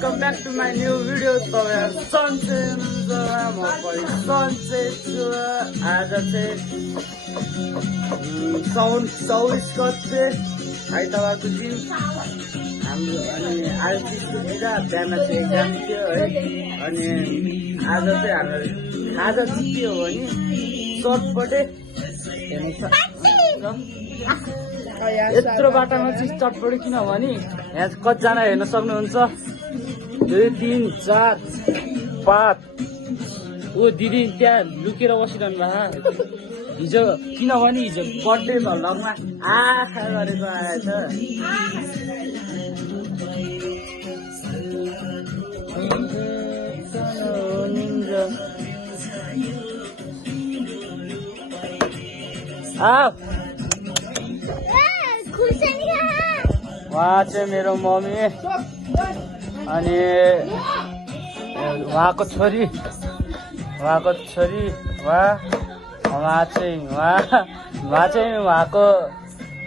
welcome back to my new video. तपाईहरु सन्चै हुनुहुन्छ म पनि सन्चै छु आज चाहिँ साउन 24 गते आइतबारको दिन हाम्रो अनि आज स्कुलतिर बिहान चाहिँ एक्जाम थियो है अनि आज चाहिँ हाम्रो खाजा के हो भने चटपटे यत्रो बाटामा चाहिँ चटपटे किनभने यहाँ कतिजना हेर्न सक्नुहुन्छ 2 3 4 5 ओ दिदी त्यहाँ लुकेर बसिरहनु भएको हिजो किनभने हिजो बर्थडे भ्लगमा आँखा गरेको आएछ उहाँ चाहिँ मेरो मम्मी अनि उहाँको छोरी उहाँ चाहिँ उहाँको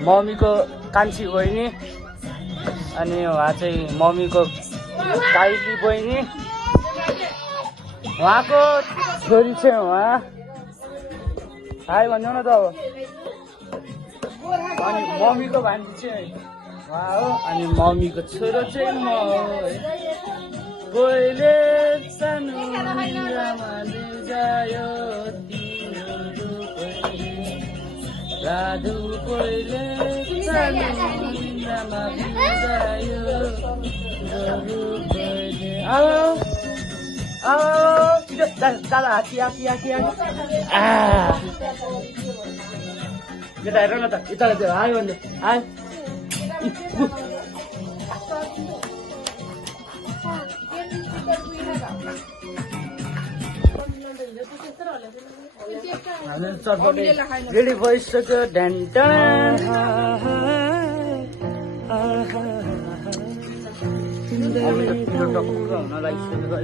मम्मीको कान्छी बहिनी अनि उहाँ चाहिँ मम्मीको काइली बहिनी उहाँको छोरी चाहिँ उहाँ हाई भन्नु न त अब अनि मम्मीको भान्जी चाहिँ उहाँ हो अनि मम्मीको छोरो चाहिँ म हो कोइले सानो जायो राधु कोइले सानो जायो दादा हाती यता हेर न त यता आयो भने आयो रेडी भइसक्यो ड्यान हुन लागिसक्यो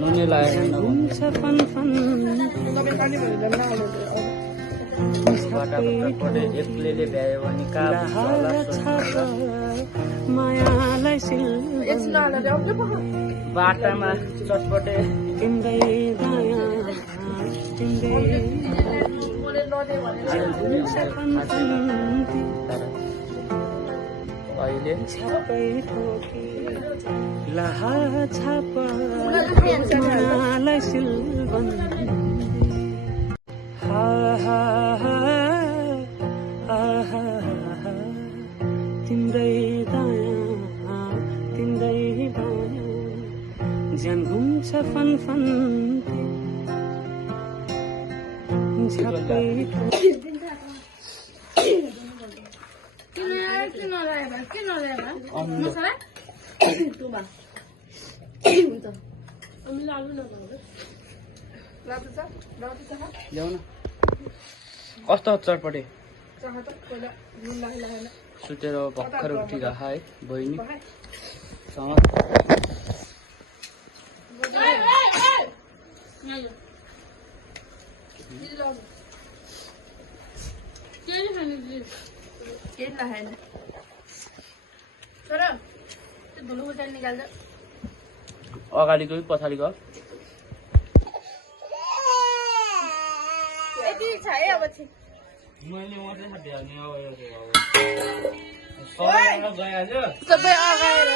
नुने लागेर एक्लैले भ्यायो भने बाटामा चटपटे अहिले ज्यान घुम्छ फन फन झ्यापै कस्तो चटपटे सुतेर भर्खर उठिरह है बहिनी अगाडिको पछाडिको मैले मात्रै गइहाल्यो सबै अगाएर